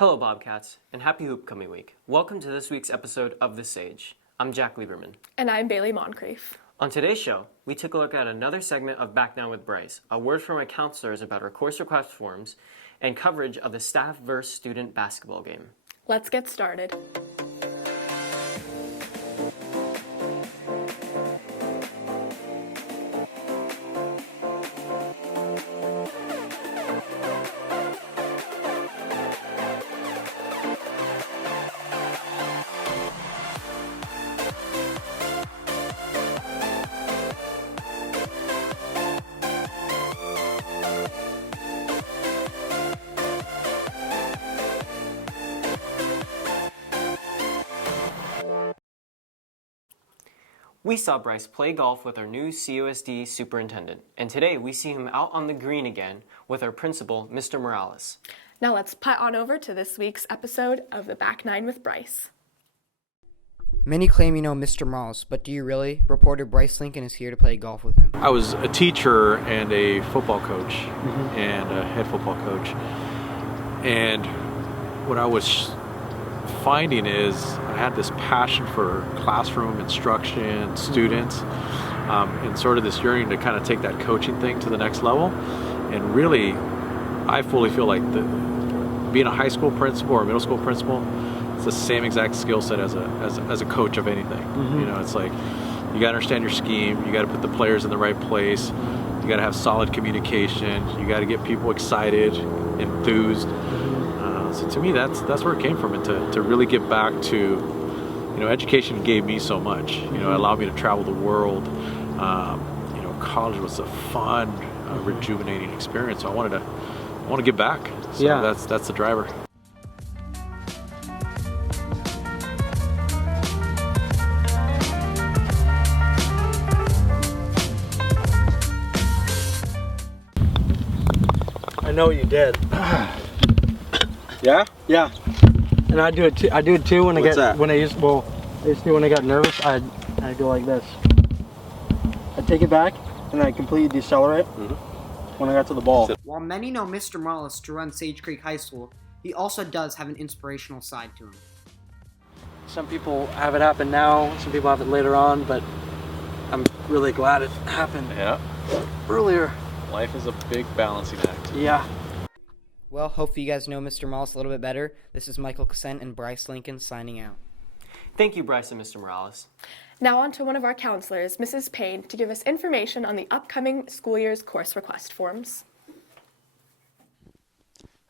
Hello Bobcats, and happy Hoopcoming Week. Welcome to this week's episode of The Sage. I'm Jack Lieberman. And I'm Bailey Moncrief. On today's show, we took a look at another segment of Back Down with Bryce, a word from our counselors about our course request forms, and coverage of the staff versus student basketball game. Let's get started. We saw Bryce play golf with our new CUSD superintendent, and today we see him out on the green again with our principal, Mr. Morales. Now let's putt on over to this week's episode of The Back Nine with Bryce. Many claim you know Mr. Morales, but do you really? Reporter Bryce Lincoln is here to play golf with him. I was a teacher and a football coach and a head football coach. And what I was finding is I had this passion for classroom instruction, students, and sort of this yearning to kind of take that coaching thing to the next level. And really, I fully feel like being a high school principal or a middle school principal, it's the same exact skill set as a coach of anything. You know, it's like you got to understand your scheme, you got to put the players in the right place, you got to have solid communication, you got to get people excited, enthused. So to me, that's where it came from, and to really get back to, you know, education gave me so much. You know, it allowed me to travel the world. You know, college was a fun, rejuvenating experience. So I want to give back. So yeah, that's the driver. I know what you did. Yeah? Yeah. And I do it too. I do it too when What's that? I used to when I got nervous. I go like this. I take it back and I completely decelerate when I got to the ball. While many know Mr. Morales to run Sage Creek High School, he also does have an inspirational side to him. Some people have it happen now, some people have it later on, but I'm really glad it happened earlier. Life is a big balancing act. Yeah. Well, hopefully you guys know Mr. Morales a little bit better. This is Michael Cassent and Bryce Lincoln signing out. Thank you, Bryce and Mr. Morales. Now on to one of our counselors, Mrs. Payne, to give us information on the upcoming school year's course request forms.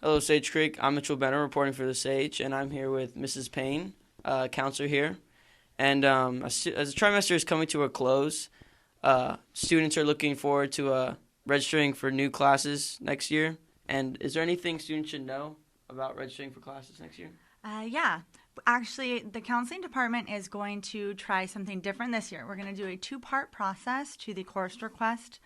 Hello, Sage Creek. I'm Mitchell Benner reporting for the Sage, and I'm here with Mrs. Payne, counselor here. And as the trimester is coming to a close, students are looking forward to registering for new classes next year. And is there anything students should know about registering for classes next year? Yeah. Actually, the counseling department is going to try something different this year. We're going to do a two-part process to the course request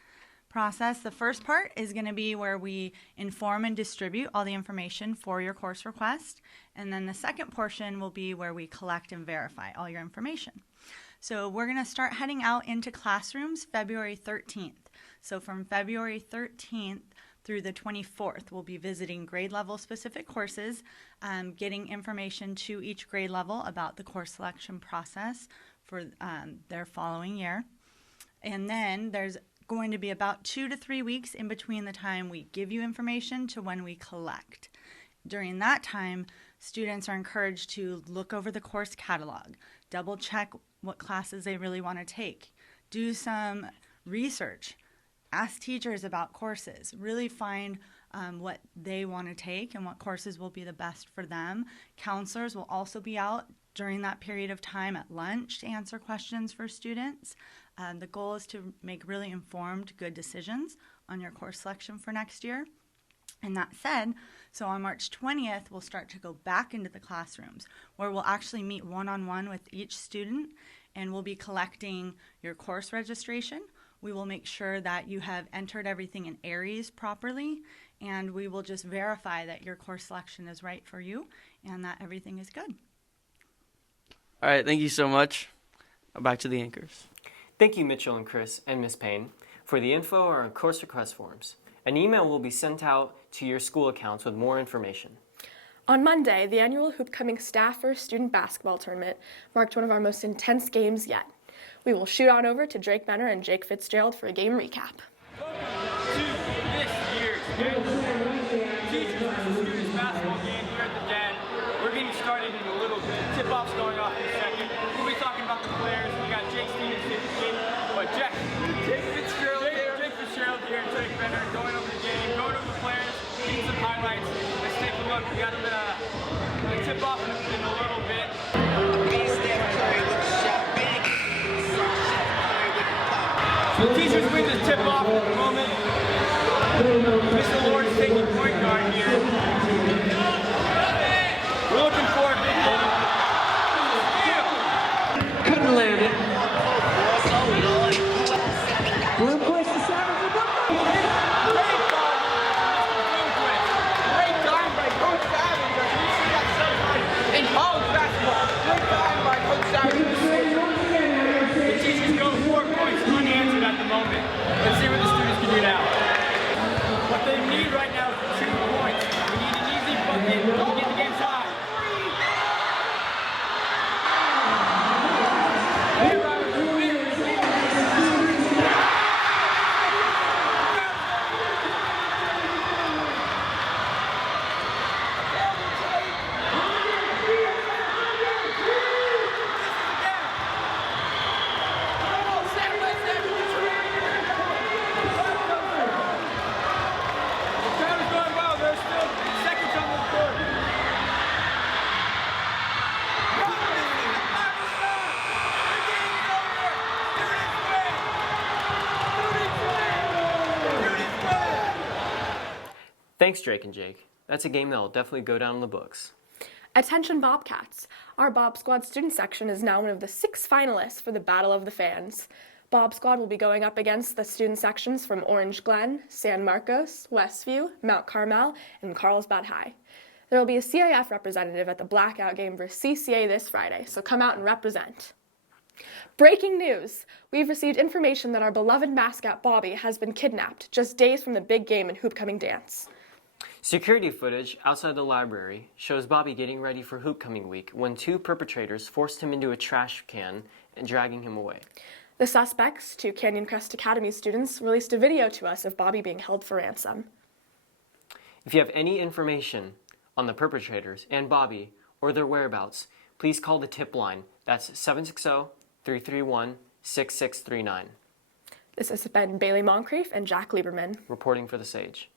process. The first part is going to be where we inform and distribute all the information for your course request. And then the second portion will be where we collect and verify all your information. So we're going to start heading out into classrooms February 13th. So from February 13th through the 24th, we'll be visiting grade level specific courses, getting information to each grade level about the course selection process for their following year. And then there's going to be about 2 to 3 weeks in between the time we give you information to when we collect. During that time, students are encouraged to look over the course catalog, double check what classes they really want to take, do some research, ask teachers about courses, really find what they want to take and what courses will be the best for them. Counselors will also be out during that period of time at lunch to answer questions for students. The goal is to make really informed, good decisions on your course selection for next year. And that said, so on March 20th, we'll start to go back into the classrooms where we'll actually meet one-on-one with each student, and we'll be collecting your course registration. We will make sure that you have entered everything in Aries properly, and we will just verify that your course selection is right for you and that everything is good. All right, thank you so much. Back to the anchors. Thank you, Mitchell and Chris and Ms. Payne, for the info on our course request forms. An email will be sent out to your school accounts with more information. On Monday, the annual Hoopcoming Staff vs. Student Basketball Tournament marked one of our most intense games yet. We will shoot on over to Drake Benner and Jake Fitzgerald for a game recap. Welcome to this year's Teachers vs. Students basketball game here at the Den. We're getting started in a little bit. Tip-off's going off in a second. We'll be talking about the players. We got Jake Fitzgerald here and Drake Benner going over the game, going over the players, getting some highlights. Let's take a look. We got a tip-off in a little bit. So the Teachers win the tip-off at the moment. Mr. Lord is taking point guard here. We're looking for a big one. Couldn't land it. Blue push the Savage. Great time by Coach Savage. You see that sometimes in college basketball. Great time by Coach Savage. The Teachers go 4 points unanswered at the moment. Let's see what the students can do now. What they need right now is 2 points. We need an easy bucket to get the game tied. Hey, Robert, Thanks, Drake and Jake. That's a game that will definitely go down in the books. Attention Bobcats! Our Bob Squad student section is now one of the 6 finalists for the Battle of the Fans. Bob Squad will be going up against the student sections from Orange Glen, San Marcos, Westview, Mount Carmel, and Carlsbad High. There will be a CIF representative at the Blackout game versus CCA this Friday, so come out and represent. Breaking news! We've received information that our beloved mascot Bobby has been kidnapped just days from the big game in Hoopcoming Dance. Security footage outside the library shows Bobby getting ready for Hoopcoming week when 2 perpetrators forced him into a trash can and dragging him away. The suspects, 2 Canyon Crest Academy students, released a video to us of Bobby being held for ransom. If you have any information on the perpetrators and Bobby or their whereabouts, please call the tip line. That's 760-331-6639. This has been Bailey Moncrief and Jack Lieberman. Reporting for The Sage.